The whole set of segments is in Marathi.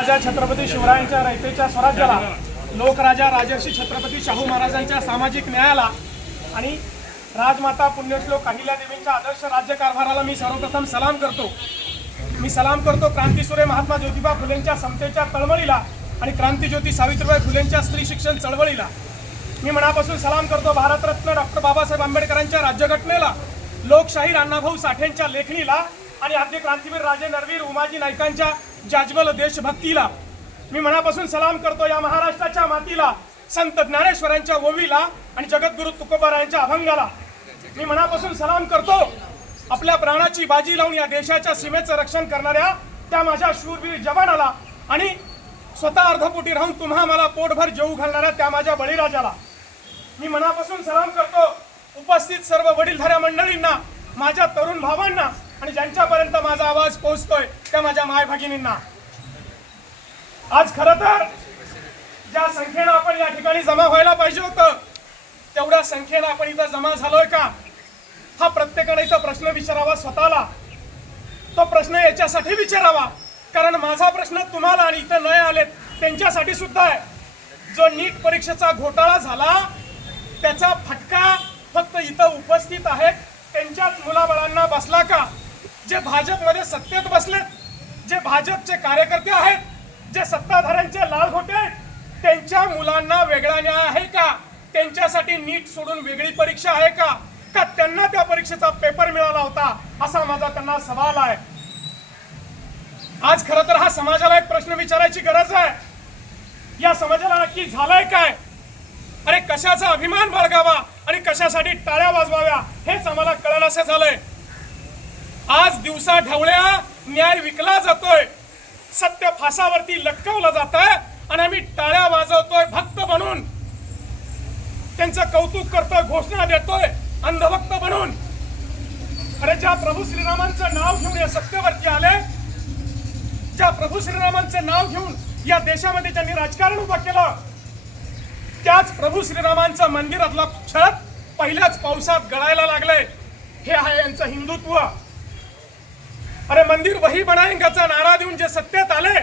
राजा छत्रपती शिवरायांच्या रयतेच्या स्वराज्याला, लोकराजा राजर्षी छत्रपती शाहू महाराजांच्या सामाजिक न्यायाला आणि राजमाता पुण्यश्लोक अहिल्यादेवींच्या आदर्श राज्यकारभाराला मी सर्वप्रथम सलाम करतो. मी सलाम करतो क्रांतीसूर्य महात्मा ज्योतिबा फुलेंच्या समतेच्या तळमळीला आणि क्रांतीज्योती सावित्रीबाई फुलेंच्या स्त्री शिक्षण चळवळीला. मी मनापासून सलाम करतो भारतरत्न डॉक्टर बाबासाहेब आंबेडकरांच्या राज्यघटनेला, लोकशाहीर अण्णाभाऊ साठेंच्या लेखणीला आणि आद्य क्रांतीवीर राजे नरवीर उमाजी नाईकांच्या जाज्वल देशभक्तीला. मी मनापासून सलाम करतो या महाराष्ट्राच्या मातीला, संत ज्ञानेश्वरांच्या ओवीला आणि जगद्गुरु तुकोबारायांच्या अभंगाला. मी मनापासून सलाम करतो आपल्या प्राणाची बाजी लावून या देशाच्या सीमेचं रक्षण करणाऱ्या त्या माझ्या शूरवीर जवानाला आणि स्वतः अर्धपोटी राहून तुम्हा मला पोटभर जेवू घालणाऱ्या त्या माझ्या बळीराजाला. मी मनापासून सलाम करतो उपस्थित सर्व वडीलधाऱ्या मंडळींना, माझ्या तरुण भावांना आणि ज्यांच्यापर्यंत माझा आवाज पोहोचतोय त्या माझ्या माय भगिनींना. आज खरं तर ज्या संख्येनं आपण या ठिकाणी जमा व्हायला पाहिजे होतं तेवढ्या संख्येनं आपण इथं जमा झालोय का, हा प्रत्येकाने इथं प्रश्न विचारावा स्वतःला. तो प्रश्न याच्यासाठी विचारावा कारण माझा प्रश्न तुम्हाला आणि इथं नाही आलेत त्यांच्यासाठी सुद्धा आहे. जो नीट परीक्षेचा घोटाळा झाला त्याचा फटका फक्त इथं उपस्थित आहेत त्यांच्याच मुलाबाळांना बसला का? जे भाजपमध्ये सत्तेत बसलेत, जे भाजपचे कार्यकर्ते आहेत, जे सत्ताधाऱ्यांचे लालघोटे आहेत, त्यांच्या मुलांना वेगळा न्याय आहे का? त्यांच्यासाठी नीट सोडून वेगळी परीक्षा आहे का? का त्यांना त्या परीक्षेचा पेपर मिळाला होता असा माझा त्यांना सवाल आहे. आज खरं तर हा समाजाला एक प्रश्न विचारायची गरज आहे. या समाजाला नक्की झालंय काय? अरे कशाचा अभिमान बाळगावा आणि कशासाठी टाळ्या वाजवाव्या हेच आम्हाला कळेनासे झालंय. आज दिवसा ढवळ्या न्याय विकला जातोय, सत्य फासावरती लटकवलं जातंय आणि आम्ही टाळ्या वाजवतोय भक्त बनून, त्यांचं कौतुक करतोय, घोषणा देतोय अंधभक्त बनून. अरे ज्या प्रभू श्रीरामांचं नाव घेऊन या सत्तेवरती आले, ज्या प्रभू श्रीरामांचं नाव घेऊन या देशामध्ये ज्यांनी राजकारण उभं केलं, त्याच प्रभू श्रीरामांचं मंदिरातला छत पहिल्याच पावसात गळायला लागलंय. हे आहे यांचं हिंदुत्व. अरे मंदिर वही बनाएंगाचा नारा देऊन जे सत्तेत आले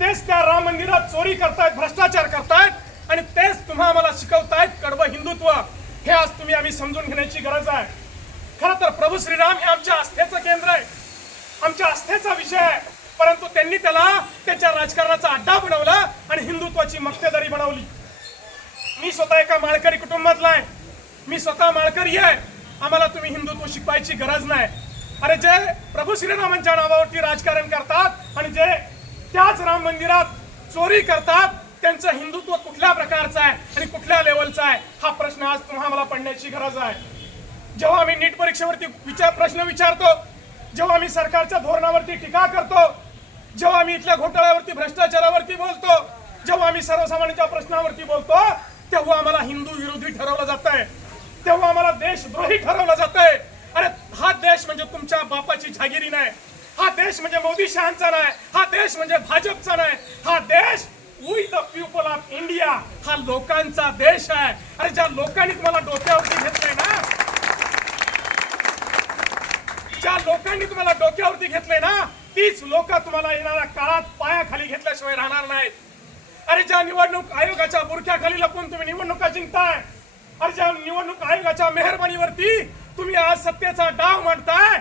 तेच त्या राम मंदिरात चोरी करतायत, भ्रष्टाचार करतायत आणि तेच तुम्हा आम्हाला शिकवतायत कडवं हिंदुत्व. हे आज तुम्ही आम्ही समजून घेण्याची गरज आहे. खरं तर प्रभू श्रीराम हे आमच्या आस्थेचं केंद्र आहे, आमच्या आस्थेचा विषय आहे, परंतु त्यांनी त्याला त्याच्या राजकारणाचा अड्डा बनवला आणि हिंदुत्वाची मक्तेदारी बनवली. मी स्वतः एका माळकरी कुटुंबातला आहे, मी स्वतः माळकरी आहे. आम्हाला तुम्ही हिंदुत्व शिकवायची गरज नाही. अरे जे प्रभू श्रीरामांच्या नावावरती राजकारण करतात आणि जे त्याच राम मंदिरात चोरी करतात त्यांचं हिंदुत्व कुठल्या प्रकारचं आहे आणि कुठल्या लेवलचा आहे हा प्रश्न आज तुम्हाला मला पडण्याची गरज आहे. जेव्हा आम्ही नीट परीक्षेवरती प्रश्न विचारतो, जेव्हा आम्ही सरकारच्या धोरणावरती टीका करतो, जेव्हा आम्ही इथल्या घोटाळ्यावरती भ्रष्टाचारावरती बोलतो, जेव्हा आम्ही सर्वसामान्यांच्या प्रश्नावरती बोलतो तेव्हा आम्हाला हिंदू विरोधी ठरवलं जातंय, तेव्हा आम्हाला देशद्रोही ठरवलं जातंय. अरे हा देश म्हणजे तुमच्या बापाची जागिरी नाही, हा देश म्हणजे मोदी शहांचा नाही, हा देश म्हणजे भाजपचा नाही, हा देश we the people of India, हा लोकांचा देश आहे. अरे ज्या लोकांनी तुम्हाला डोक्यावरती घेतलंय ना, ज्या लोकांनी तुम्हाला डोक्यावरती घेतलंय ना तीच लोक तुम्हाला येणाऱ्या काळात पायाखाली घेतल्याशिवाय राहणार नाहीत. अरे ज्या निवडणूक आयोगाच्या बुरख्याखाली लपून तुम्ही निवडणुका जिंकताय, अरे ज्या निवडणूक आयोगाच्या मेहरबानीवरती तुम्ही आज सत्तेचा डाव मांडताय,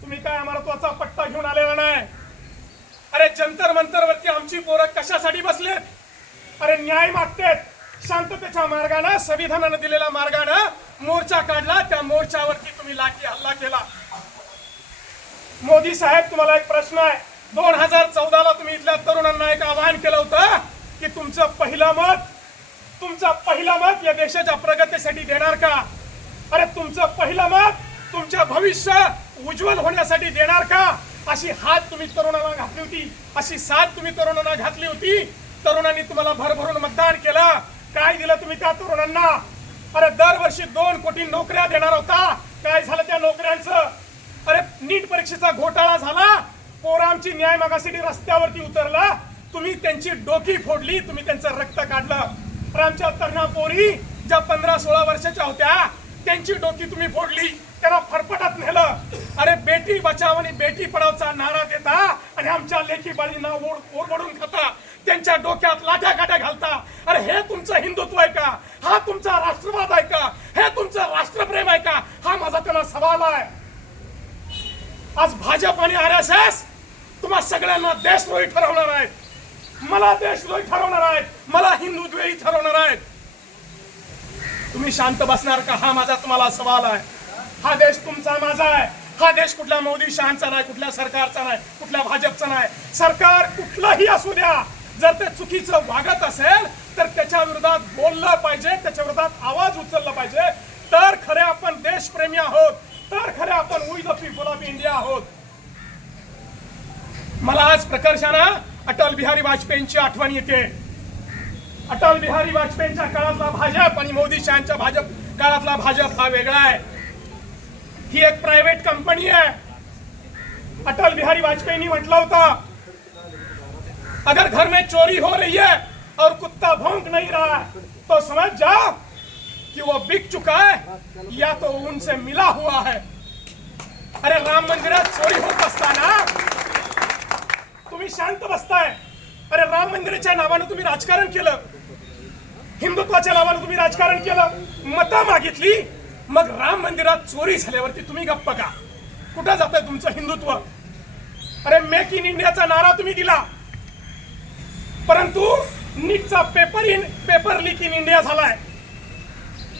तुम्ही काय अमरत्वाचा पट्टा घेऊन आलेला नाही. अरे जंतर मंतरवरती आमची पोरं कशासाठी बसलेत? अरे न्याय मागतेत, शांततेच्या मार्गाने, संविधानाने दिलेल्या मार्गाने मोर्चा काढला, त्या मोर्चावरती तुम्ही लाठी हल्ला केला. मोदी साहेब तुम्हाला एक प्रश्न आहे. 2014ला तुम्ही इथल्या तरुणांना एक आवाहन केलं होतं की तुमचं पहिलं मत या देशाच्या प्रगतीसाठी देणार का? अरे तुमचं पहिलं मत तुमचं भविष्य उज्ज्वल होण्यासाठी देणार का? अशी हात तुम्ही तरुणांना घातली होती, अशी साथ तुम्ही तरुणांना घातली होती. तरुणांनी तुम्हाला भरभरून मतदान केलं. काय दिलं तुम्ही त्या तरुणांना? अरे दरवर्षी 2 कोटी नोकऱ्या देणार होता. काय झालं त्या नोकऱ्यांचं? अरे नीट परीक्षेचा घोटाळा झाला, पोरं आमची न्याय मागासाठी रस्त्यावरती उतरला, तुम्ही त्यांची डोकी फोडली, तुम्ही त्यांचं रक्त काढलं. तर आमच्या तरुणा पोरी ज्या 15-16 वर्षाच्या होत्या त्यांची डोकी तुम्ही फोडली, त्यांना फरफटत नेलं. अरे बेटी बचाव आणि बेटी पढावचा नारा देता आणि आमच्या लेखी बाळींना ओरबडून खाता, त्यांच्या डोक्यात लाठ्या काट्या घालता. अरे हे तुमचं हिंदुत्व आहे का? हा तुमचा राष्ट्रवाद आहे का? हे तुमचं राष्ट्रप्रेम आहे का? हा माझा त्यांना सवाल आहे. आज भाजप आणि RSS तुम्हा सगळ्यांना देशद्रोही ठरवणार आहेत, मला देशद्रोही ठरवणार आहेत, मला हिंदुत्वही ठरवणार आहेत. तुम्ही शांत बसणार का? हा माझा तुम्हाला सवाल आहे. हा देश तुमचा माझा आहे. हा देश कुठल्या मोदी शहांचा नाही, कुठल्या सरकारचा नाही, कुठल्या भाजपचा नाही. सरकार कुठलंही असू द्या, जर ते चुकीचं वागत असेल तर त्याच्या विरोधात बोललं पाहिजे, त्याच्या विरोधात आवाज उचलला पाहिजे. तर खरे आपण देशप्रेमी आहोत, तर खरे आपण we the people of India आहोत. मला आज प्रकर्षानं अटल बिहारी वाजपेयींची आठवण येते. अटल बिहारी वाजपेयींच्या काळातला भाजप आणि मोदी शहांच्या भाजप काळातला भाजप हा वेगळा आहे. ही एक प्रायव्हेट कंपनी आहे. अटल बिहारी वाजपेयींनी म्हटलं होतं, अगर घर में चोरी हो रही है और कुत्ता भौंक नहीं रहा है तो समझ जाओ कि वो बिक चुका है या तो उनसे मिला हुआ है. अरे राम मंदिरात चोरी होत असताना तुम्ही शांत बसताय. अरे राम मंदिराच्या नावानं तुम्ही राजकारण केलं, हिंदुत्वाच्या नावानं तुम्ही राजकारण केलं, मतं मागितली. मग राम मंदिरात चोरी झाल्यावरती तुम्ही गप्प का? कुठं जातंय तुमचं हिंदुत्व? अरे मेक इन इंडियाचा नारा तुम्ही दिला, परंतु नीटचा पेपर लीक इन इंडिया झालाय,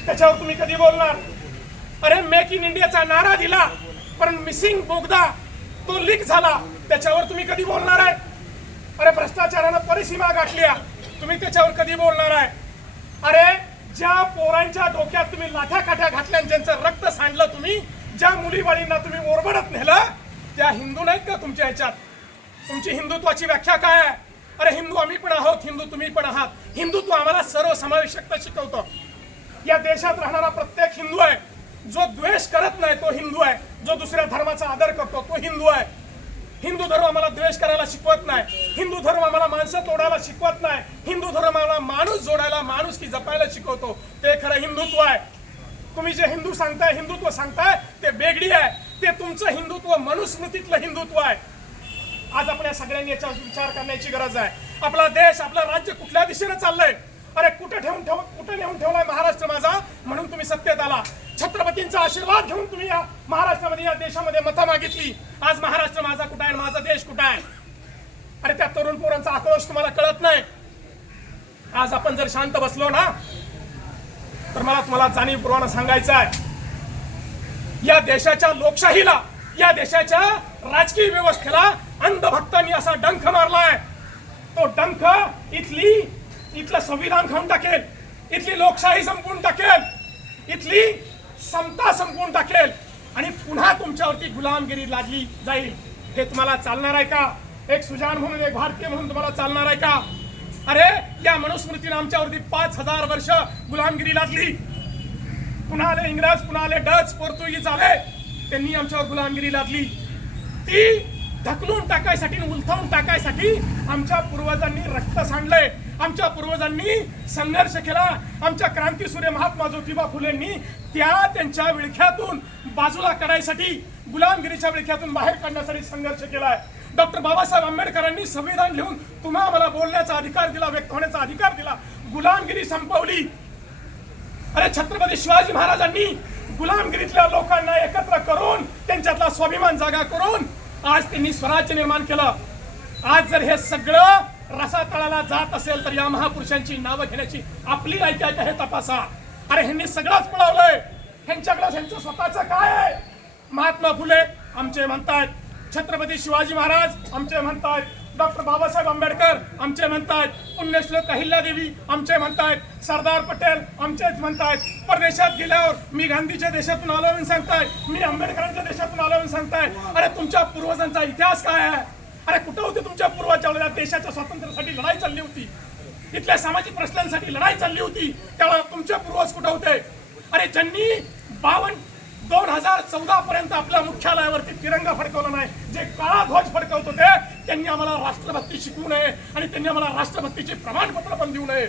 त्याच्यावर तुम्ही कधी बोलणार? अरे मेक इन इंडियाचा नारा दिला, पण मिसिंग बोगदा तो लीक झाला, त्याच्यावर तुम्ही कधी बोलणार आहे? अरे भ्रष्टाचारानं परिसीमा गाठल्या, तुम्ही त्याच्यावर कधी बोलणार आहे? अरे ज्या पोरांच्या डोक्यात तुम्ही लाठ्या काठ्या घातल्या, ज्यांचं रक्त सांडलं तुम्ही, ज्या मुलीबाळींना तुम्ही ओरबडत नेलं, त्या हिंदू नाहीत का तुमच्या ह्याच्यात? तुमची हिंदुत्वाची व्याख्या काय आहे? अरे हिंदू आम्ही पण आहोत, हिंदू तुम्ही पण आहात. हिंदुत्व आम्हाला सर्वसमावेशकता शिकवतं. या देशात राहणारा प्रत्येक हिंदू आहे. जो द्वेष करत नाही तो हिंदू आहे, जो दुसऱ्या धर्माचा आदर करतो तो हिंदू आहे. हिंदू धर्म आम्हाला द्वेष करायला शिकवत नाही, हिंदू धर्म आम्हाला माणसं तोडायला शिकवत नाही, हिंदू धर्म आम्हाला माणूस जोडायला, माणूस की जपायला शिकवतो. ते खरं हिंदुत्व आहे. तुम्ही जे हिंदू सांगताय, हिंदुत्व सांगताय, ते बेगडी आहे. ते तुमचं हिंदुत्व मनुस्मृतीतलं हिंदुत्व आहे. आज आपण या सगळ्यांनी याच्यावर विचार करण्याची गरज आहे. आपला देश, आपलं राज्य कुठल्या दिशेने चाललंय? अरे कुठे नेऊन ठेवलाय महाराष्ट्र माझा, म्हणून तुम्ही सत्तेत आला. छत्रपतींचा आशीर्वाद घेऊन तुम्ही या महाराष्ट्रामध्ये, या देशामध्ये मतं मागितली. आज महाराष्ट्र माझा कुठं आहे, माझा देश कुठं आहे? अरे त्या तरुण पोरांचा आक्रोश तुम्हाला कळत नाही. आज आपण जर शांत बसलो ना, तर मला तुम्हाला जाणीवपूर्वक सांगायचं आहे, या देशाच्या लोकशाहीला, या देशाच्या राजकीय व्यवस्थेला अंधभक्तांनी असा डंख मारलाय. तो डंख इथलं संविधान खाऊन टाकेल, इथली लोकशाही संपवून टाकेल, इथली समता संपवून टाकेल आणि पुन्हा तुमच्यावरती गुलामगिरी लादली जाईल. हे तुम्हाला चालणार आहे का? एक सुजाण म्हणून, एक भारतीय म्हणून तुम्हाला चालणार आहे का? अरे या मनुस्मृतीने आमच्यावरती 5000 वर्ष गुलामगिरी लादली. पुन्हा आले इंग्रज, पुन्हा आले डच, पोर्तुगीज आले, त्यांनी आमच्यावर गुलामगिरी लादली. ती ढकलून टाकायसाठी, उलथवून टाकायसाठी आमच्या पूर्वजांनी रक्त सांडलंय, आमच्या पूर्वजांनी संघर्ष केला. आमच्या क्रांतीसूर्य महात्मा ज्योतिबा फुलेंनी त्यांच्या विळख्यातून बाजूला काढायसाठी, गुलामगिरीच्या विळख्यातून बाहेर काढण्यासाठी संघर्ष केलाय. डॉक्टर बाबासाहेब आंबेडकरांनी संविधान लिहून तुम्हा मला बोलण्याचा अधिकार दिला, व्यक्त होण्याचा अधिकार दिला, गुलामगिरी संपवली. अरे छत्रपती शिवाजी महाराजांनी गुलामगिरीतल्या लोकांना एकत्र करून, त्यांच्यातला स्वाभिमान जागा करून आज त्यांनी स्वराज्य निर्माण केलं. आज जर हे सगळं रसातळाला जात असेल तर या महापुरुषांची नावं घेण्याची आपली लायकी आहे हे तपासा. अरे ह्यांनी सगळंच पळवलंय, ह्यांच्याकडे ह्यांचं स्वतःचं काय आहे? महात्मा फुले आमचे म्हणतायत, छत्रपती शिवाजी महाराज आमचे म्हणतायत, डॉक्टर बाबासाहेब आंबेडकर आमचे म्हणतायत, पुण्यश्लोक अहिल्यादेवी आमचे म्हणतायत, सरदार पटेल आमचेच म्हणतायत. परदेशात गेल्यावर मी गांधीच्या देशातून आलो म्हणून सांगताय, मी आंबेडकरांच्या देशातून आलो म्हणून सांगताय. अरे तुमच्या पूर्वजांचा इतिहास काय आहे? अरे कुठं होते तुमच्या पूर्वजांच्या वेळेला? देशाच्या स्वातंत्र्यासाठी लढाई चालली होती, इथल्या सामाजिक प्रश्नांसाठी लढाई चालली होती, त्यावेळेला तुमचे पूर्वज कुठं होते? अरे ज्यांनी 2014 पर्यंत आपल्या मुख्यालयावरती तिरंगा फडकवला नाही, जे काळा ध्वज फडकवत होते, त्यांनी आम्हाला राष्ट्रभक्ती शिकवू नये आणि त्यांनी आम्हाला राष्ट्रभक्तीचे प्रमाणपत्र पण देऊ नये.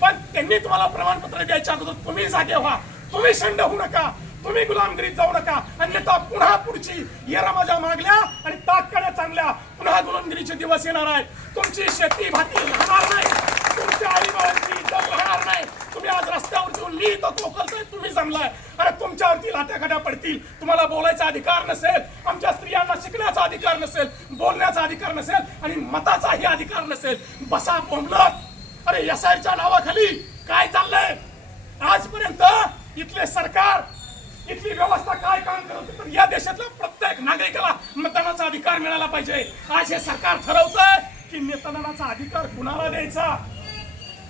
पण त्यांनी तुम्हाला प्रमाणपत्र द्यायच्या अगोदर तुम्ही जागे व्हा, तुम्ही शंड होऊ नका, तुम्ही गुलामगिरीत जाऊ नका, अन्यथा पुन्हा पुढची येरा माझ्या मागल्या आणि ताकड्या चांगल्या पुन्हा गुलामगिरीचे दिवस येणार आहेत. तुमची शेती भाती राहणार नाही, तुमच्या आई बाळांची इज्जत राहणार नाही. तुम्ही आज रस्त्यावर येऊन मी तो कोकलतोय, तुम्ही जमलाय. अरे तुमच्यावरती लाट्याकाट्या पडतील, तुम्हाला बोलायचा अधिकार नसेल, आमच्या स्त्रियांना शिकण्याचा अधिकार नसेल, बोलण्याचा अधिकार नसेल आणि मताचाही अधिकार नसेल. बसा बोंबलत. अरे एसआयच्या नावाखाली काय चाललंय आजपर्यंत? इथले सरकार, इथली व्यवस्था काय काम करत होती? तर या देशातल्या प्रत्येक नागरिकाला मतदानाचा अधिकार मिळाला पाहिजे. आज हे सरकार ठरवतंय की मतदानाचा अधिकार कुणाला द्यायचा,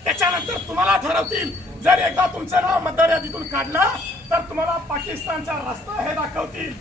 त्याच्यानंतर तुम्हाला ठरवतील. जर एकदा तुमचं नाव मतदार यादीतून काढलं तर तुम्हाला पाकिस्तानचा रस्ता हे दाखवतील,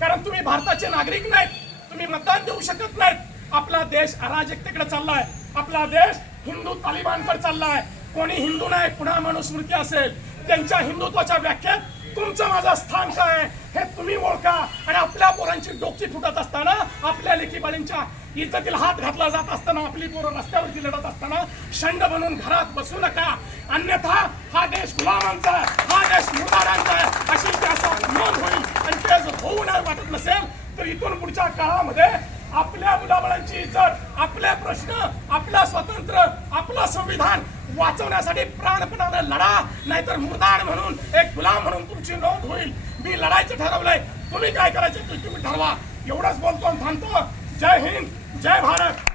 कारण तुम्ही भारताचे नागरिक नाहीत, तुम्ही मतदान देऊ शकत नाहीत. आपला देश अराजकतेकडे चाललाय, आपला देश हिंदू तालिबानकडे चाललाय. कोणी हिंदू नाही, पुन्हा मनुस्मृती असेल. त्यांच्या हिंदुत्वाच्या व्याख्यात तुमचं माझं स्थान काय आहे हे तुम्ही ओळखा. आणि आपल्या पोरांची डोकी फुटत असताना, आपल्या लेकीबाळींच्या इज्जतीला हात घातला जात असताना, आपली पोरं रस्त्यावरती लढत असताना शंड बनून घरात बसू नका, अन्यथा हा देश गुलामांचा आहे, हा देश मुर्दारांचा आहे अशी इतिहासात नोंद होईल. आणि ते जर होऊ नाही वाटत नसेल तर इथून पुढच्या काळामध्ये आपल्या मुलाबाळांची इज्जत, आपले प्रश्न, आपलं स्वातंत्र्य, आपलं संविधान वाचवण्यासाठी प्राणपणाने लढा, नाहीतर मुर्दार म्हणून, एक गुलाम म्हणून तुमची नोंद होईल. मी लढायचं ठरवलंय, तुम्ही काय करायचं ते तुम्ही ठरवा. एवढंच बोलतो आणि थांबतो. जय हिंद, जय भारत.